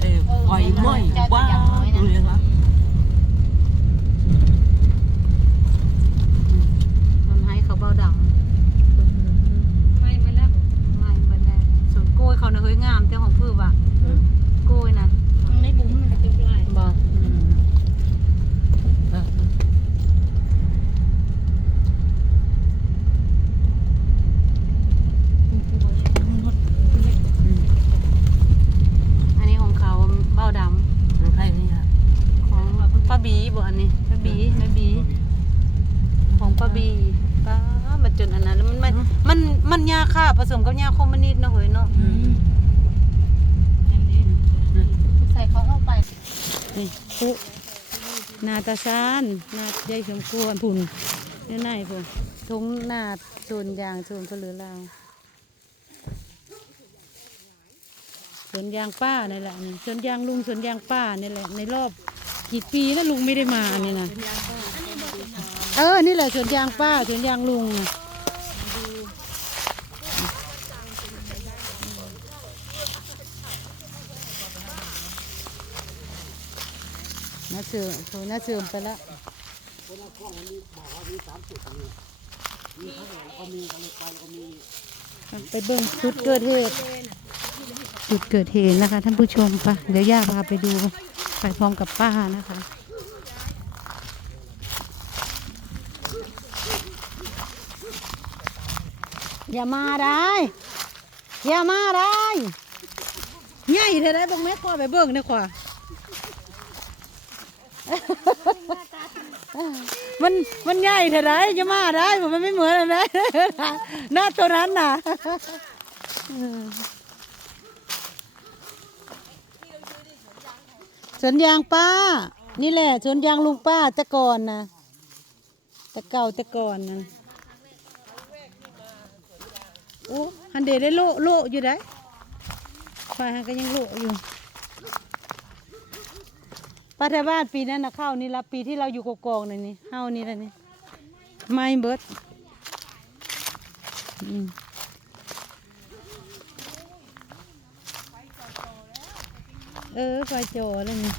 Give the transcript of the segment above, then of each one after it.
เออไฟไหม้บ้าเลยครับต้นไม้เขาเบาดังไม่มาแล้วไม่มาแนไดส่วนกล้วยเขาเน่ะเฮ้ยงามแต่ของพืชว่ะกล้วยน่ะ มันไม่บุ้มมันจะปลาย บ่อืม เออ อันนี้ของเขาเบ้าดำ มันใครนี่ครับ ของป้าบีบ่อันนี้ป้าบีแม่บี ของป้า บีป้ามันจนอันนั้นแล้วมันมันมันมันยาค่าผสมกับยาคอมมานิดเนาะเฮ้ยเนาะใส่เขาเข้าไปนี่ปุ๊นาตาซานนาใหญ่สมควรผุนนี่ไหนพุ่นทงนาดส่วนยางส่วนผลือลาวสวนยางป้านี่แหละนี่สวนยางลุงสวนยางป้านี่แหละในรอบกี่ปีแล้วลุงไม่ได้มาเนี่ยนะ เออ นี่แหละสวนยางป้าสวนยางลุงน่ะน่าเสื่อมโหน่าเสื่อมไปแล้วไปเบิ่งจุดเกิดเหตุ จุดเกิดเหตุนะคะ ท่านผู้ชมปะเดี๋ยวย่าพาไปดู ไปพร้อมกับป้านะคะ อย่ามาได้อย่ามาได้ใหญ่เธอได้บงแม่ขอไปเบิ่งนะขวามันมันใหญ่เธอได้อย่ามาได้ผมมันไม่เหมือนอะไรหน้าตัวนั้นน่ะสวนยางป้า นี่แหละสวนยางลุงป้าแต่ก่อนนะแต่เก่าแต่ก่อนนะ โอ้ฮันเดได้โลโลอยู่ได้ฝ่ายฮันก็ยังโลอยู่ป้าแถวบ้านปีนั้นนะเข้านี่ละปีที่เราอยู่กกองนี่นี่เฮานี่ละนี่ไม่เบิดเออไฟโจเลยนี่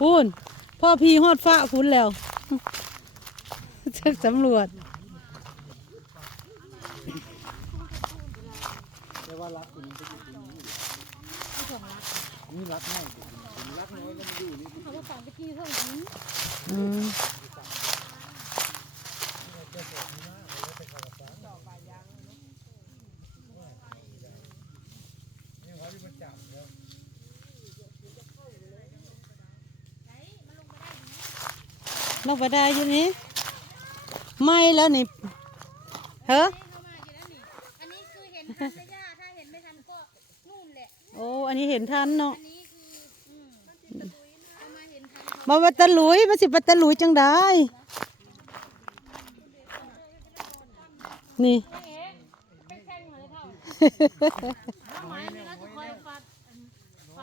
พูนพ่อพี่ฮอดฟ้าคุณแล้วเช็คสำรวจ เขาก็ฝังไปที่เท่านี้อืมลงไปได้อยู่นี่ไม่แล้วนี่เฮ้อ อ้อันนี้เห็นทันเนาะอันนี้คืออืมเข้ามาเห็นทันมาบัตตะหลุยมาสิบัตตะหลุยจังได้นี่ไปแข่งเลยเท่าทำไมนี่เราจะคอยฟัดไฟ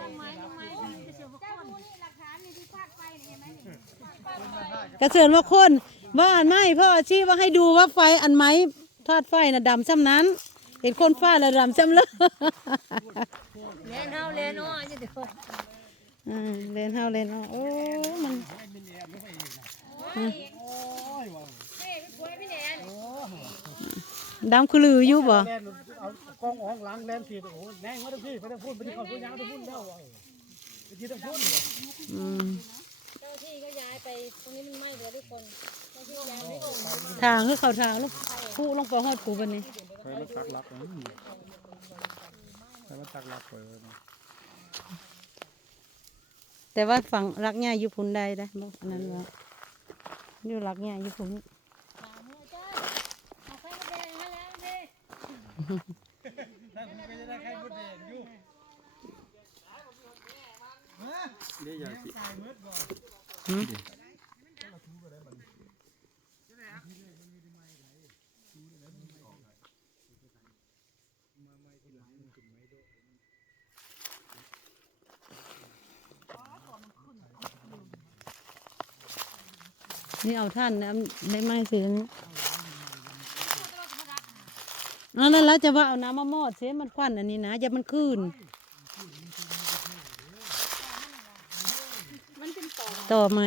ทำไมทำไมจะเสียบก้อนนี่หลักฐานนี่ที่ฟาดไฟนี่เห็นไหมนี่ กระเสือนว่าคนว่าอันไม่พ่อชี้ว่าให้ดูว่าไฟอันไหมทอดไฟน่ะดำซ้ำนั้น เห็นคนฟาดแล้วดำซ้ำเลยเล่นเฮาเล่นอ้อจะเดี๋ยวอืมเลนเฮาเลนเอาโอ้มันเฮ้ยพี่ป่วยพี่แนนดำคือลืออยู่บ่แล่นเอากองออกหลังแล่นทีโอ้โหแนงมาทั้งพี่ไปทั้งพูดไปที่เขาพูดยางทั้งพูดแล้วเอาไปที่ทั้งพูดเนี่ยอืมเจ้าที่ก็ย้ายไปตรงนี้มันไหม้หมดทุกคนเจ้าที่ย้ายไม่ออกทางคือเขาทางลูกผู้ลงไปฮอดกูบันนี้เคยมาตักลักนะเคยมาตักลักเลยแต่ว่าฝั่งรักง่ายอยู่พุ่นได้ได้บ่อันนั้นว่าอยู่รักง่ายอยู่พุ่นถามว่าเจ้าเอาไฟมาแดงให้แล้วดินั่นก็จะได้ใครพูดเองอยู่ นี่อย่าสินี่เอาท่านนะได้ไหมสิอันนี้อันนั้นแล้วจะว่าเอาน้ำมามอดเสียมันควันอันนี้นะอย่ามันคืนมันเป็น ต่อไหม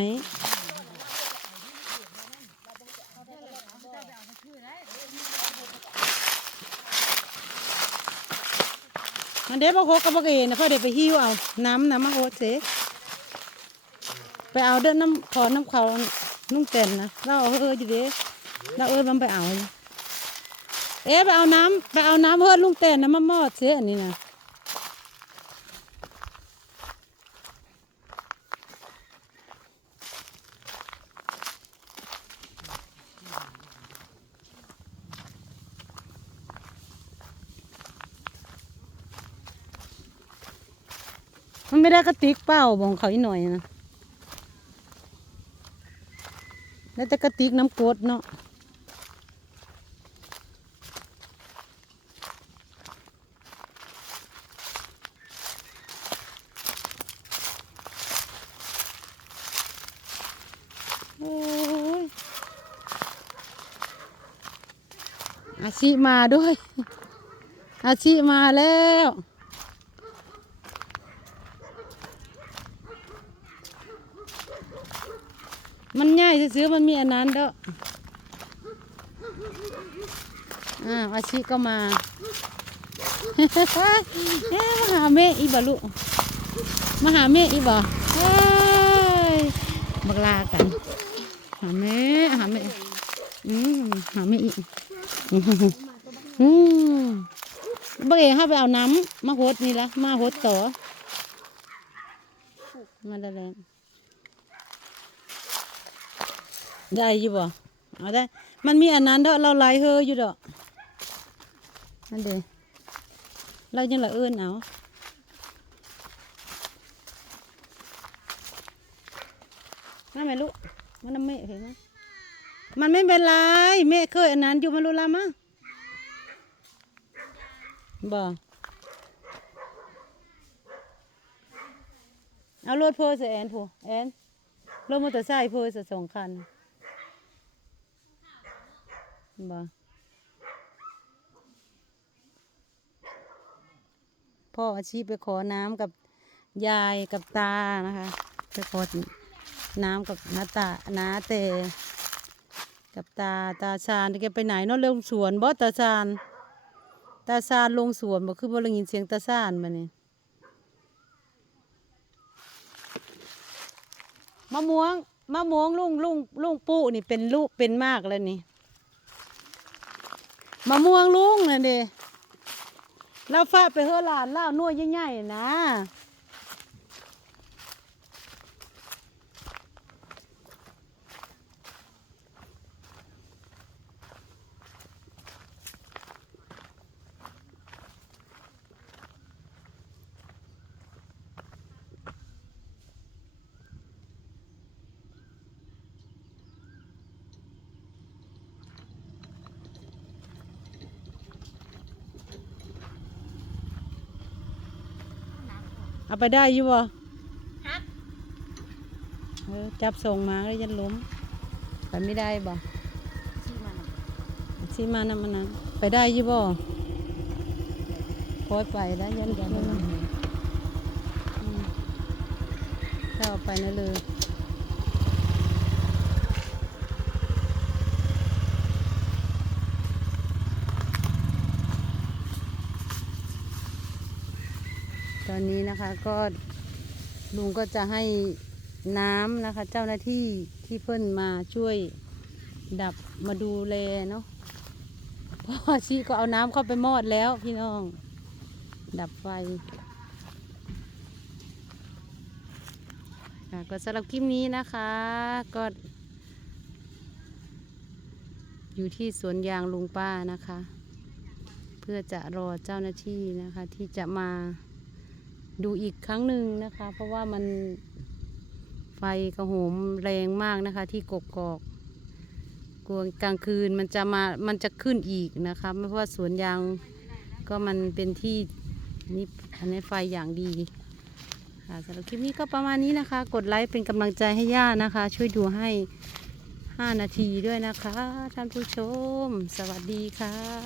มันเด็บโคกกับเอนะพ่อเด็ไปหิ้วเอาน้ำน้ำมาโอเสไปเอาเด้อน้ำขอน้ำเขานุ่งเต็นนะเราเอาเอออยู่เด้เราเออมันไปเอา เอ๊ะไปเอาน้ำไปเอาน้ำเพื่อลุงเต็นนะมามอดเสียอันนี้นะ มันไม่ได้กระติกเป้าบองเขาอีกหน่อยนะแล้วแต่กระติกน้ำกดเนาะอาชีมาด้วย อาชีมาแล้ว มันง่ายซื้อมันมีอันนั้นเด้ออ่าอาชีก็มาเอ๊ะมาหาแม่อีบ่ลูกมาหาแม่อีบ่เอ้ยบักลากัน หาแม่หาแม่อืมหาแม่อีอืมเบเอ๋ห้ไปเอาน้ำมาโหดนี่ละมาหดต่อมาแล้วแหละ ได้อยู่บ่เอาได้ มันมีอันนั้นเด้อเราไล่เฮออยู่ด้อนั่นเด้เรายังละเอิ้นเอานั่นไหมลูกมันน้ำเมฆเห็นไหมมันไม่เป็นไรเมฆเคยอันนั้นอยู่มารู้ละมั้งบ่เอารถเพอสแอนผู้แอนรถมอเตอร์ไซค์เพอเสสองคัน บ่พ่ออาชีพไปขอน้ำกับยายกับตานะคะไปขอน้ำกับนาตานาเตกับตาตาชาญแกไปไหนเนาะลงสวนบ่ตาชาญตาชาญลงสวนบ่คือบ่ได้ยินเสียงตาชาญมานี่มะม่วงมะม่วงลุงลุงลุงปู่นี่เป็นลูกเป็นมากแล้วนี่ มะม่วงลุงนั่นดิเราฝากไปเฮอหลานเล่าหน่วยใหญ่ๆนะ เอาไปได้อยู่บ่ฮักเออจับส่งมาแล้วยันล้ม ไปไม่ได้บ่ซีมานะมันนั้นไปได้อยู่บ่พอยไปแล้วยันยันล้มอืมถ้าเอาไปนั่นเลย ตอนนี้นะคะก็ลุงก็จะให้น้ำนะคะ เจ้าหน้าที่ที่เพิ่นมาช่วยดับมาดูแลเนาะพ่อชีก็เอาน้ำเข้าไปมอดแล้วพี่น้อง ดับไฟก็สำหรับคลิปนี้นะคะก็ อยู่ที่สวนยางลุงป้านะคะ เพื่อจะรอเจ้าหน้าที่นะคะที่จะมา ดูอีกครั้งหนึ่งนะคะ เพราะว่ามันไฟกระโหมแรงมากนะคะ ที่กกกอกกลัวกลางคืนมันจะมามันจะขึ้นอีกนะคะไม่เพราะว่าสวนยางก็มันเป็นที่นี่อันนี้ไฟอย่างดีค่ะสำหรับคลิปนี้ก็ประมาณนี้นะคะ กดไลค์เป็นกำลังใจให้ย่านะคะ ช่วยดูให้ 5 นาทีด้วยนะคะ ท่านผู้ชม สวัสดีค่ะ